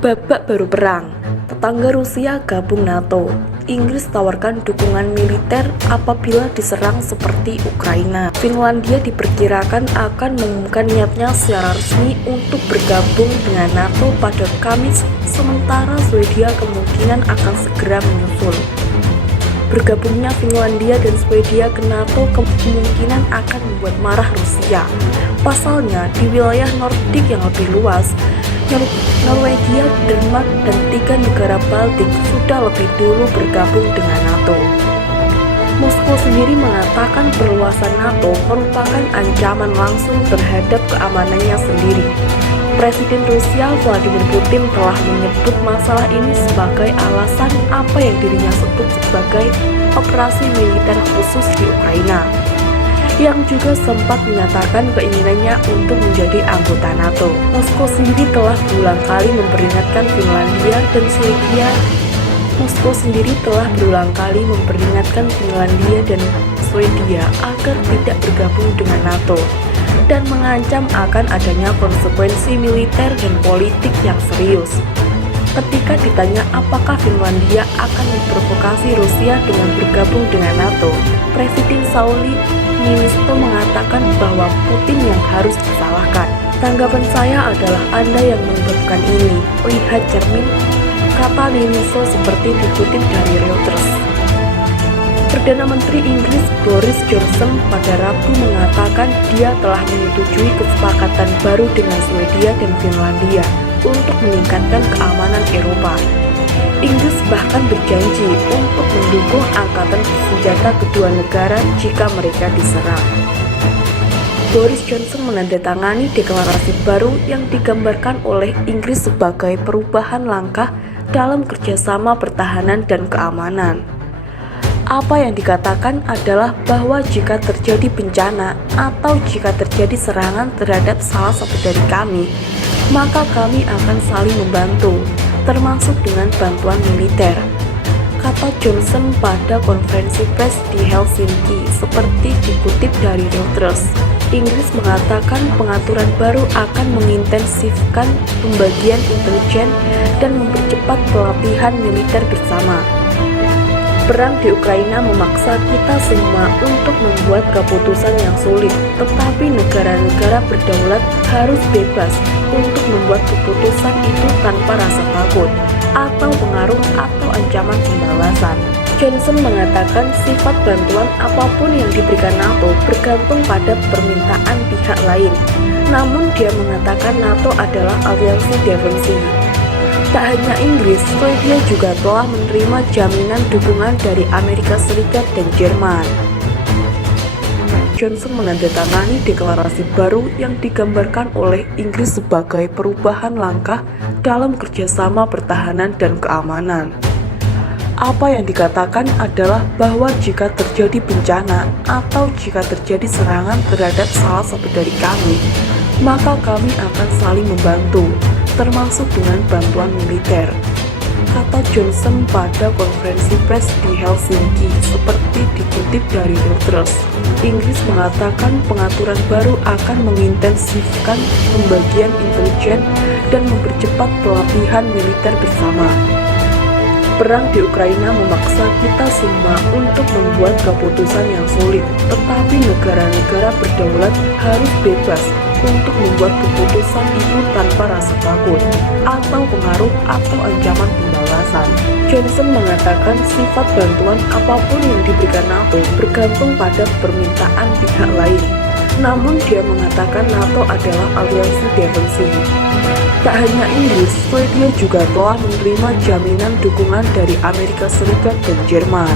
Babak baru perang, tetangga Rusia gabung NATO. Inggris tawarkan dukungan militer apabila diserang seperti Ukraina. Finlandia diperkirakan akan mengumumkan niatnya secara resmi untuk bergabung dengan NATO pada Kamis, sementara Swedia kemungkinan akan segera menyusul. Bergabungnya Finlandia dan Swedia ke NATO kemungkinan akan membuat marah Rusia. Pasalnya, di wilayah Nordik yang lebih luas, Norwegia, Denmark, dan 3 negara Baltik sudah lebih dulu bergabung dengan NATO. Moskow sendiri mengatakan perluasan NATO merupakan ancaman langsung terhadap keamanannya sendiri. Presiden Rusia Vladimir Putin telah menyebut masalah ini sebagai alasan apa yang dirinya sebut sebagai operasi militer khusus di Ukraina, yang juga sempat menyatakan keinginannya untuk menjadi anggota NATO. Moskow sendiri telah berulang kali memperingatkan Finlandia dan Swedia. Agar tidak bergabung dengan NATO dan mengancam akan adanya konsekuensi militer dan politik yang serius. Ketika ditanya apakah Finlandia akan memprovokasi Rusia dengan bergabung dengan NATO, Presiden Sauli Niinisto mengatakan bahwa Putin yang harus disalahkan. Tanggapan saya adalah Anda yang menyebabkan ini, lihat cermin, kata Niinisto seperti dikutip dari Reuters. Perdana Menteri Inggris Boris Johnson pada Rabu mengatakan dia telah menyetujui kesepakatan baru dengan Swedia dan Finlandia untuk meningkatkan keamanan Eropa. Inggris bahkan berjanji untuk mendukung angkatan bersenjata kedua negara jika mereka diserang. Boris Johnson menandatangani deklarasi baru yang digambarkan oleh Inggris sebagai perubahan langkah dalam kerjasama pertahanan dan keamanan. Apa yang dikatakan adalah bahwa jika terjadi bencana atau jika terjadi serangan terhadap salah satu dari kami, maka kami akan saling membantu, termasuk dengan bantuan militer, kata Johnson pada konferensi pers di Helsinki, seperti dikutip dari Reuters. Inggris mengatakan pengaturan baru akan mengintensifkan pembagian intelijen dan mempercepat pelatihan militer bersama. Perang di Ukraina memaksa kita semua untuk membuat keputusan yang sulit, tetapi negara-negara berdaulat harus bebas untuk membuat keputusan itu tanpa rasa takut atau pengaruh atau ancaman pembalasan. Johnson mengatakan sifat bantuan apapun yang diberikan NATO bergantung pada permintaan pihak lain. Namun dia mengatakan NATO adalah aliansi defensif. Tak hanya Inggris, Swedia juga telah menerima jaminan dukungan dari Amerika Serikat dan Jerman. Johnson menandatangani deklarasi baru yang digambarkan oleh Inggris sebagai perubahan langkah dalam kerjasama pertahanan dan keamanan. Apa yang dikatakan adalah bahwa jika terjadi bencana atau jika terjadi serangan terhadap salah satu dari kami, maka kami akan saling membantu, termasuk dengan bantuan militer, kata Johnson pada konferensi pers di Helsinki, seperti dikutip dari Reuters. Inggris mengatakan pengaturan baru akan mengintensifkan pembagian intelijen dan mempercepat pelatihan militer bersama. Perang di Ukraina memaksa kita semua untuk membuat keputusan yang sulit, tetapi negara-negara berdaulat harus bebas untuk membuat keputusan itu tanpa rasa takut atau pengaruh atau ancaman pembalasan. Johnson mengatakan sifat bantuan apapun yang diberikan NATO bergantung pada permintaan pihak lain. Namun dia mengatakan NATO adalah aliansi defensif. Tak hanya Inggris, Swedia juga telah menerima jaminan dukungan dari Amerika Serikat dan Jerman.